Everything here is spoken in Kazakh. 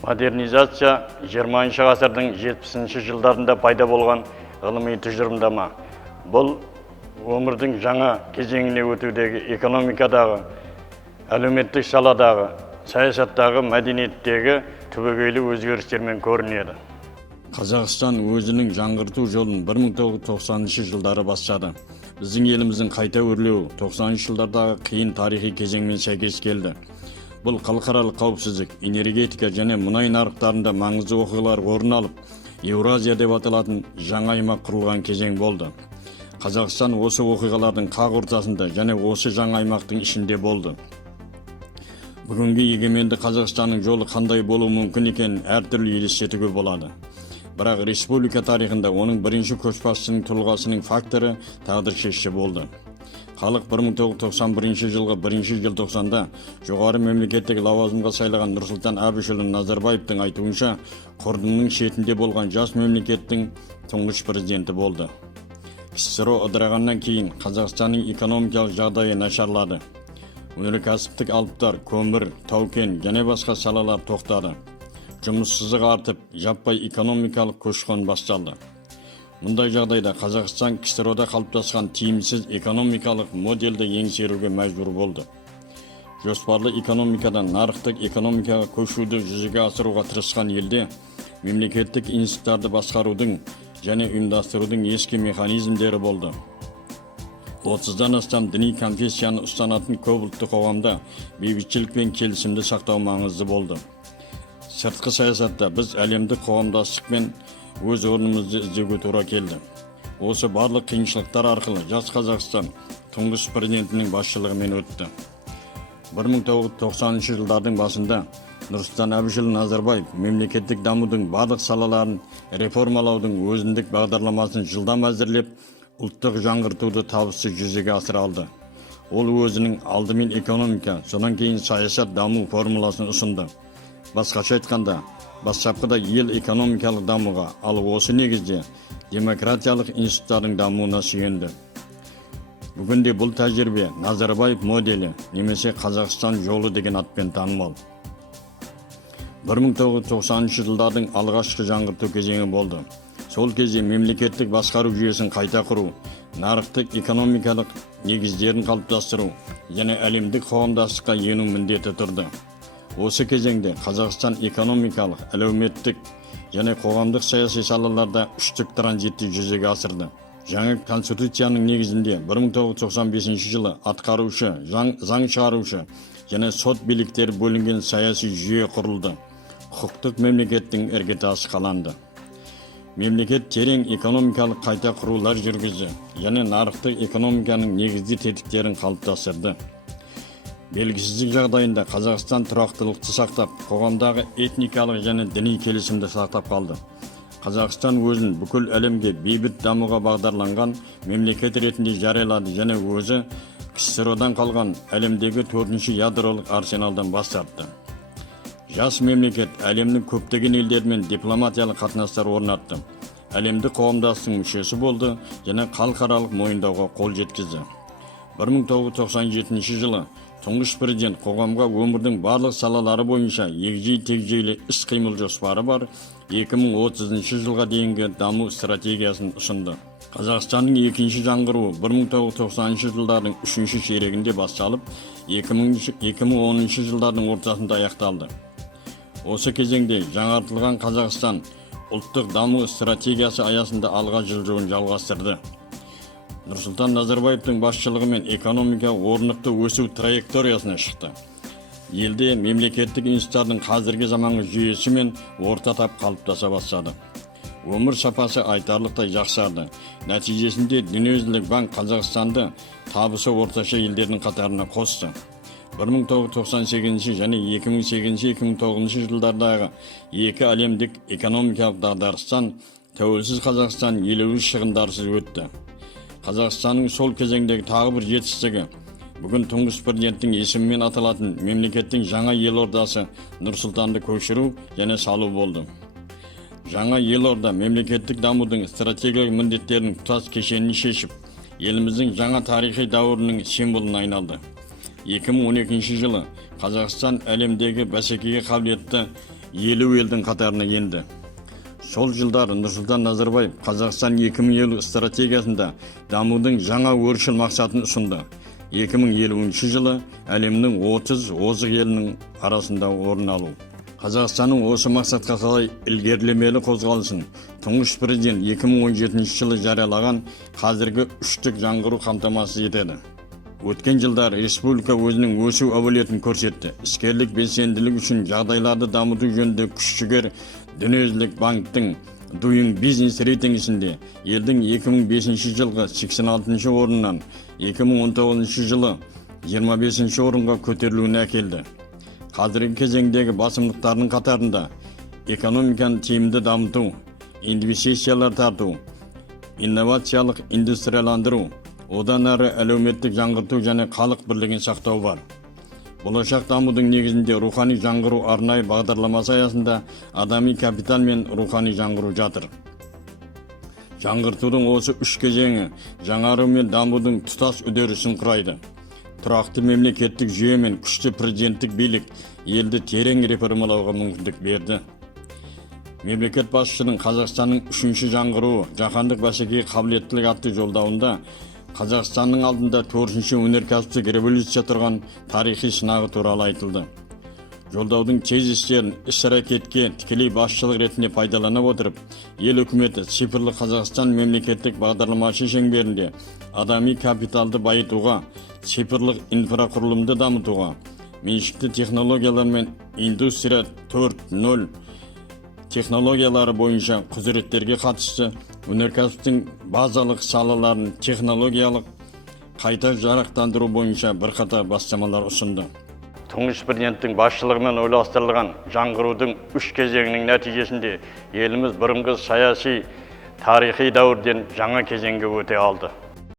Модернизация 20 ғасырдың 70 жылдарында пайда болған ғылыми тұжырымдама. Бұл өмірдің жаңа кезеңіне өтудегі экономикадағы, әлеуметтік саладағы, саясаттағы, мәдениеттегі түбегейлі өзгерістермен көрінеді. Қазақстан өзінің жаңғырту жолын 1990 жылдары бастады. Біздің еліміздің қайта өрлеу 90 жылдардағы қиын тарихи кезеңмен сәйкес келді. Бұл халықаралық қауіпсіздік, энергетика және мұнай нарықтарында маңызды оқиғалар орын алып, Еуразия деп аталатын жаңа аймақ құрылған кезең болды. Қазақстан осы оқиғалардың қақ ортасында және осы жаңа аймақтың ішінде болды. Бүгінгі егеменді Қазақстанның жолы қандай болуы мүмкін екенін әртүрлі елестетуге болады. Бірақ республика тарихында оның бірінші көшбасшының тұлғасының факторы тағдыршешті болды. Халық 1991 жылғы 1 желтоқсанда жоғары мемлекеттік лауазымға сайлаған Нұрсұлтан Әбішұлы Назарбаевтың айтуынша, құрылуының шетінде болған жас мемлекеттің тұңғыш президенті болды. КСРО ыдырағаннан кейін Қазақстанның экономикалық жағдайы нашарлады. Өнеркәсіптік алыптар, көмір, тау-кен және басқа салалар тоқтады. Жұмыссыздық артып, жаппай экономикалық көші-қон басталды. Мұндай жағдайда Қазақстан КСРОда қалыптасқан тиімсіз экономикалық моделді еңсеруге мәжбүр болды. Жоспарлы экономикадан нарықтық экономикаға көшуді жүзеге асыруға тырысқан елде мемлекеттік институттарды басқарудың және ұйымдастырудың ескі механизмдері болды. 30-дан астам діни конфессияны ұстанатын көпұлтты қоғамда бейбітшілік пен келісімді сақтау маңызды болды. Сыртқы саясатта біз әлемдік қоғамдастықпен өз орнымызды іздеуге тура келді. Осы барлық қиыншылықтар арқылы жас Қазақстан тұңғыш президентінің басшылығымен өтті. 1990 жылдардың басында Нұрсұлтан Әбішұлы Назарбаев мемлекеттік дамудың барлық салаларын реформалаудың өзіндік бағдарламасын жылдам әзірлеп, ұлттық жаңғыртуды табысты жүзеге асыра алды. Ол өзінің алдымен экономика, содан кейін саясат даму формуласын ұсынды. Басқаша айтқанда, бастапқыда ел экономикалық дамуға, ал осы негізде демократиялық институттардың дамуына сүйенді. Бүгінде бұл тәжірибе Назарбаев моделі немесе Қазақстан жолы деген атпен танымал. 1990 жылдардың алғашқы жаңғырту кезеңі болды. Сол кезде мемлекеттік басқару жүйесін қайта құру, нарықтық экономикалық негіздерін қалыптастыру және әлемдік қоғамдастыққа ену міндеті тұрды. Осы кезеңде Қазақстан экономикалық, әлеуметтік және қоғамдық саяси салаларда үштік транзитті жүзеге асырды. Жаңа конституцияның негізінде 1995 жылы атқарушы, заң шығарушы және сот биліктері бөлінген саяси жүйе құрылды. Құқықтық мемлекеттің іргетасы қаланды. Мемлекет терең экономикалық қайта құрулар жүргізді және нарықтық экономиканың негізгі тетіктерін қалыптастырды. Белгісіздік жағдайында Қазақстан тұрақтылықты сақтап, қоғамдағы этникалық және діни келісімді сақтап қалды. Қазақстан өзін бүкіл әлемге бейбіт дамуға бағдарланған мемлекет ретінде жариялады және өзі КСРОдан қалған әлемдегі 4-ші ядролық арсеналдан бас тартты. Жас мемлекет әлемнің көптеген елдерімен дипломатиялық қатынастар орнатты. Әлемдік қоғамдастықтың мүшесі болды және халықаралық мойындауға қол жеткізді. 1997 жылы тұңғыш президент қоғамға өмірдің барлық салалары бойынша егжей-тегжейлі іс-қимыл жоспары бар 2030 жылға дейінгі даму стратегиясын ұсынды. Қазақстанның екінші жаңғыруы 1990 жылдардың 3-ші ширегінде басталып, 2010 жылдардың ортасында аяқталды. Осы кезеңде жаңартылған Қазақстан ұлттық даму стратегиясы аясында алға жылжуын жалғастырды. Нұрсұлтан Назарбаевтың басшылығымен экономика орнықты өсу траекториясына шықты. Елде мемлекеттік институттардың қазіргі заманғы жүйесі мен орта тап қалыптаса бастады. Өмір сапасы айтарлықтай жақсарды. Нәтижесінде дүниежүзілік банк Қазақстанды табысы орташа елдердің қатарына қосты. 1998 және 2008-2009 жылдардағы екі әлемдік экономикалық дағдарыстан тәуелсіз Қазақстан елеулі шығындарсыз өтті. Қазақстанның сол кезеңдегі тағы бір жетістігі бүгін тұңғыш президенттің есімімен аталатын мемлекеттің жаңа елордасы Нұрсұлтанды көшіру және салу болды. Жаңа елорда мемлекеттік дамудың стратегиялық міндеттерінің тұтас кешенін шешіп, еліміздің жаңа тарихи дәуірінің символына айналды. 2012 жылы Қазақстан әлемдегі бәсекеге қабілетті 50 елдің қатарына енді. Сол жылдары Нұрсұлтан Назарбаев Қазақстан 2050 стратегиясында дамудың жаңа өршіл мақсатын ұсынды. 2050 жылы әлемнің 30 озық елінің арасында орын алу. Қазақстанның осы мақсатқа қалай ілгерілемелі қозғалысын тұңғыш президент 2017 жылы жариялаған қазіргі үштік жаңғыру қамтамасыз етеді. Өткен жылдар республика өзінің өсу әуелетін көрсетті. Іскерлік белсенділік үшін жағдайларды дамыту жөнінде күш-жігер дүниежүзілік банктың Doing Business рейтингісінде елдің 2005 жылғы 86 орыннан 2019 жылы 25 орынға көтерілуіне әкелді. Қазіргі кезеңдегі басымдықтардың қатарында экономиканы тиімді дамыту, инвестициялар тарту, инновациялық индустрияландыру, одан әрі әлеуметтік жаңғырту және халық бірлігін сақтау бар. Болашақ дамудың негізінде рухани жаңғыру арнайы бағдарламасы аясында адами капитал мен рухани жаңғыру жатыр. Жаңғыртудың осы үш кезеңі жаңару мен дамудың тұтас үдерісін құрайды. Тұрақты мемлекеттік жүйе мен күшті президенттік билік елді терең реформалауға мүмкіндік берді. Мемлекет басшысының Қазақстанның үшінші жаңғыруы жаһандық бәсекеге қабілеттілік атты жолдауында Қазақстанның алдында 4-ші өнеркәсіптік революция тұрған тарихи сынағы туралы айтылды. Жолдаудың тезистерін іс-әрекетке тікелей басшылық ретінде пайдалана отырып, ел үкіметі цифрлы Қазақстан мемлекеттік бағдарламасы шеңберінде адами капиталды байытуға, цифрлық инфрақұрылымды дамытуға, меншікті технологиялар мен индустрия 4.0 технологиялары бойынша құзыреттерге қатысты өнеркәсіптің базалық салаларын технологиялық қайта жарақтандыру бойынша бірқатар бастамалар ұсынды. Тұңғыш президенттің басшылығымен ойластырылған жаңғырудың үш кезеңінің нәтижесінде еліміз бұрынғы саяси, тарихи дәуірден жаңа кезеңге өте алды.